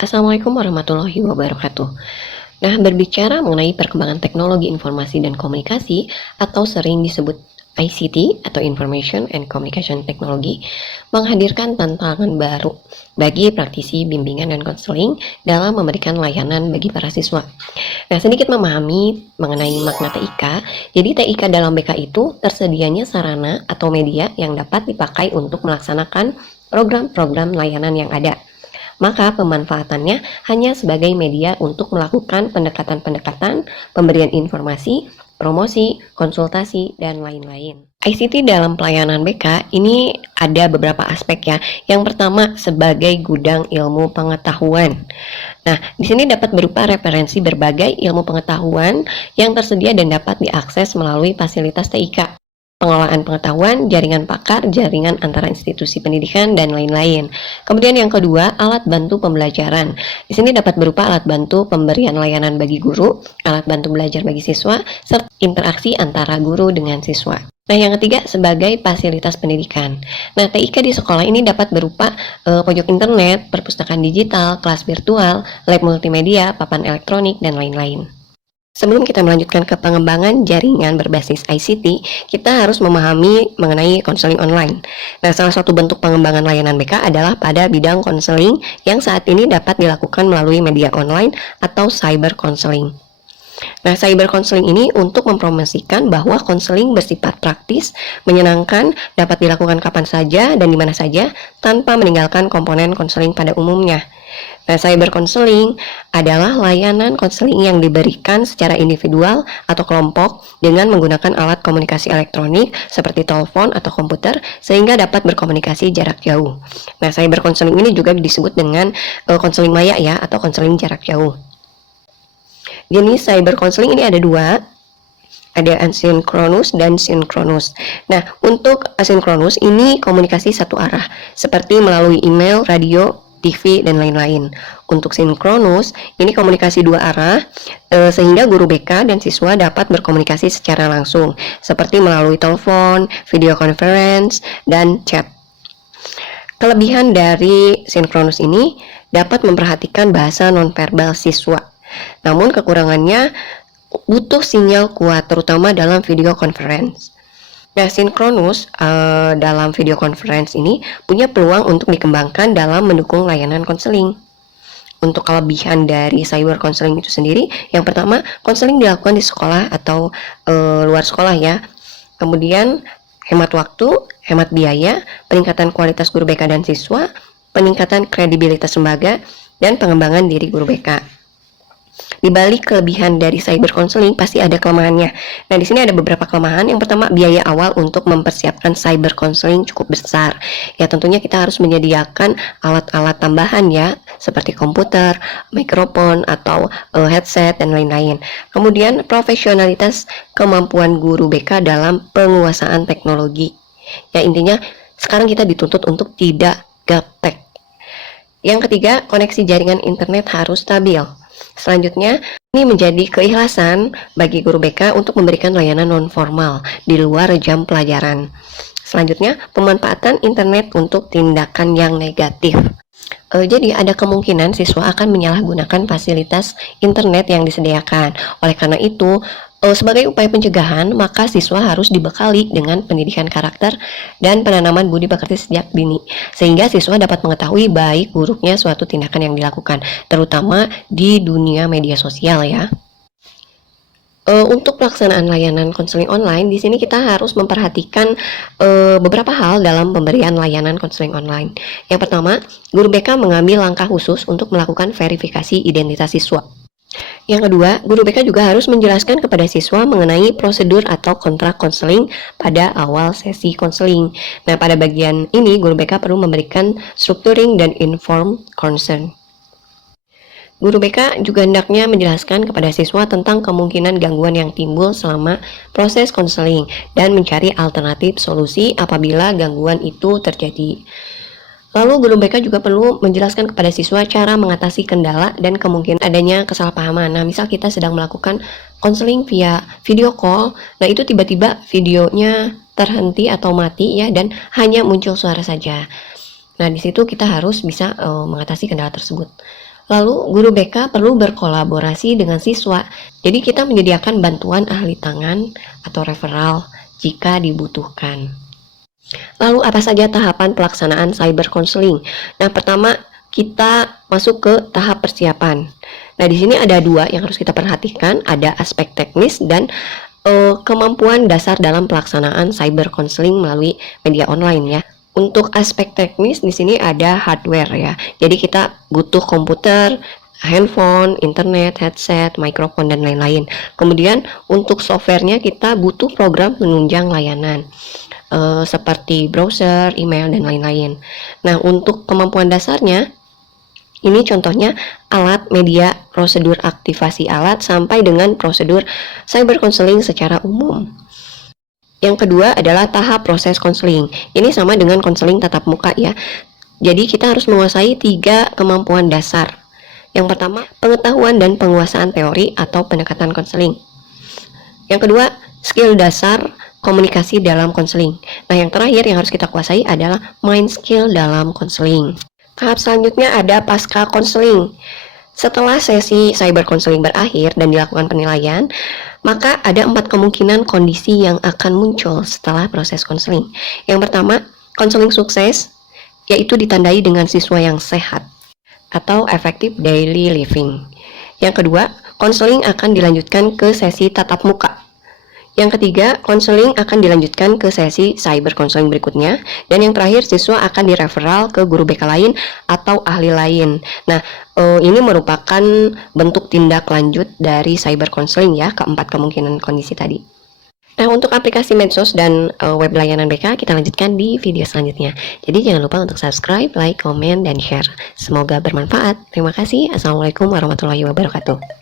Assalamualaikum warahmatullahi wabarakatuh. Nah, berbicara mengenai perkembangan teknologi informasi dan komunikasi atau sering disebut ICT atau Information and Communication Technology, menghadirkan tantangan baru bagi praktisi bimbingan dan konseling dalam memberikan layanan bagi para siswa. Nah, sedikit memahami mengenai makna TIK. Jadi TIK dalam BK itu tersedianya sarana atau media yang dapat dipakai untuk melaksanakan program-program layanan yang ada. Maka pemanfaatannya hanya sebagai media untuk melakukan pendekatan-pendekatan, pemberian informasi, promosi, konsultasi, dan lain-lain. ICT dalam pelayanan BK ini ada beberapa aspek ya. Yang pertama sebagai gudang ilmu pengetahuan. Nah, di sini dapat berupa referensi berbagai ilmu pengetahuan yang tersedia dan dapat diakses melalui fasilitas TIK. Pengolahan pengetahuan, jaringan pakar, jaringan antara institusi pendidikan, dan lain-lain. Kemudian yang kedua, alat bantu pembelajaran. Di sini dapat berupa alat bantu pemberian layanan bagi guru, alat bantu belajar bagi siswa, serta interaksi antara guru dengan siswa. Nah, yang ketiga sebagai fasilitas pendidikan. Nah, TIK di sekolah ini dapat berupa pojok internet, perpustakaan digital, kelas virtual, lab multimedia, papan elektronik, dan lain-lain. Sebelum kita melanjutkan ke pengembangan jaringan berbasis ICT, kita harus memahami mengenai konseling online. Nah, salah satu bentuk pengembangan layanan BK adalah pada bidang konseling yang saat ini dapat dilakukan melalui media online atau cyber counseling. Nah, cyber counseling ini untuk mempromosikan bahwa konseling bersifat praktis, menyenangkan, dapat dilakukan kapan saja dan di mana saja tanpa meninggalkan komponen konseling pada umumnya. Nah, cyber counseling adalah layanan konseling yang diberikan secara individual atau kelompok dengan menggunakan alat komunikasi elektronik seperti telepon atau komputer sehingga dapat berkomunikasi jarak jauh. Nah, cyber counseling ini juga disebut dengan konseling maya ya atau konseling jarak jauh. Jenis cyber counseling ini ada dua, ada asinkronus dan sinkronus. Nah, untuk asinkronus ini komunikasi satu arah, seperti melalui email, radio, TV, dan lain-lain. Untuk sinkronus, ini komunikasi dua arah, sehingga guru BK dan siswa dapat berkomunikasi secara langsung, seperti melalui telepon, video conference, dan chat. Kelebihan dari sinkronus ini dapat memperhatikan bahasa nonverbal siswa. Namun kekurangannya butuh sinyal kuat, terutama dalam video conference. Nah, sinkronus dalam video conference ini punya peluang untuk dikembangkan dalam mendukung layanan konseling. Untuk kelebihan dari cyber counseling itu sendiri, yang pertama, konseling dilakukan di sekolah atau luar sekolah ya. Kemudian hemat waktu, hemat biaya, peningkatan kualitas guru BK dan siswa, peningkatan kredibilitas lembaga, dan pengembangan diri guru BK. Di balik kelebihan dari cyber counseling pasti ada kelemahannya. Nah, di sini ada beberapa kelemahan. Yang pertama, biaya awal untuk mempersiapkan cyber counseling cukup besar. Ya, tentunya kita harus menyediakan alat-alat tambahan ya, seperti komputer, mikrofon, atau headset dan lain-lain. Kemudian, profesionalitas kemampuan guru BK dalam penguasaan teknologi. Ya, intinya sekarang kita dituntut untuk tidak gaptek. Yang ketiga, koneksi jaringan internet harus stabil. Selanjutnya, ini menjadi keikhlasan bagi guru BK untuk memberikan layanan non-formal di luar jam pelajaran. Selanjutnya, pemanfaatan internet untuk tindakan yang negatif. Jadi ada kemungkinan siswa akan menyalahgunakan fasilitas internet yang disediakan. Oleh karena itu, sebagai upaya pencegahan, maka siswa harus dibekali dengan pendidikan karakter dan penanaman budi pekerti sejak dini, sehingga siswa dapat mengetahui baik buruknya suatu tindakan yang dilakukan, terutama di dunia media sosial ya. Untuk pelaksanaan layanan konseling online, di sini kita harus memperhatikan beberapa hal dalam pemberian layanan konseling online. Yang pertama, guru BK mengambil langkah khusus untuk melakukan verifikasi identitas siswa. Yang kedua, guru BK juga harus menjelaskan kepada siswa mengenai prosedur atau kontrak konseling pada awal sesi konseling. Nah, pada bagian ini, guru BK perlu memberikan structuring dan informed consent. Guru BK juga hendaknya menjelaskan kepada siswa tentang kemungkinan gangguan yang timbul selama proses konseling dan mencari alternatif solusi apabila gangguan itu terjadi. Lalu guru BK juga perlu menjelaskan kepada siswa cara mengatasi kendala dan kemungkinan adanya kesalahpahaman. Nah, misal kita sedang melakukan konseling via video call, nah itu tiba-tiba videonya terhenti atau mati ya, dan hanya muncul suara saja. Nah, di situ kita harus bisa mengatasi kendala tersebut. Lalu guru BK perlu berkolaborasi dengan siswa. Jadi kita menyediakan bantuan ahli tangan atau referral jika dibutuhkan. Lalu apa saja tahapan pelaksanaan cyber counseling? Nah, pertama kita masuk ke tahap persiapan. Nah, di sini ada dua yang harus kita perhatikan, ada aspek teknis dan kemampuan dasar dalam pelaksanaan cyber counseling melalui media online ya. Untuk aspek teknis di sini ada hardware ya. Jadi kita butuh komputer, handphone, internet, headset, mikrofon dan lain-lain. Kemudian untuk softwarenya kita butuh program penunjang layanan seperti browser, email dan lain-lain. Nah, untuk kemampuan dasarnya ini contohnya alat, media, prosedur aktivasi alat, sampai dengan prosedur cyber counseling secara umum. Yang kedua adalah tahap proses konseling. Ini sama dengan konseling tatap muka ya. Jadi kita harus menguasai 3 kemampuan dasar. Yang pertama, pengetahuan dan penguasaan teori atau pendekatan konseling. Yang kedua, skill dasar komunikasi dalam konseling. Nah, yang terakhir yang harus kita kuasai adalah mind skill dalam konseling. Tahap selanjutnya ada pasca konseling. Setelah sesi cyber counseling berakhir dan dilakukan penilaian, maka ada 4 kemungkinan kondisi yang akan muncul setelah proses konseling. Yang pertama, konseling sukses, yaitu ditandai dengan siswa yang sehat atau effective daily living. Yang kedua, konseling akan dilanjutkan ke sesi tatap muka. Yang ketiga, konseling akan dilanjutkan ke sesi cyber counseling berikutnya. Dan yang terakhir, siswa akan direferral ke guru BK lain atau ahli lain. Nah, ini merupakan bentuk tindak lanjut dari cyber counseling ya, keempat kemungkinan kondisi tadi. Nah, untuk aplikasi medsos dan web layanan BK kita lanjutkan di video selanjutnya. Jadi jangan lupa untuk subscribe, like, komen, dan share. Semoga bermanfaat. Terima kasih. Assalamualaikum warahmatullahi wabarakatuh.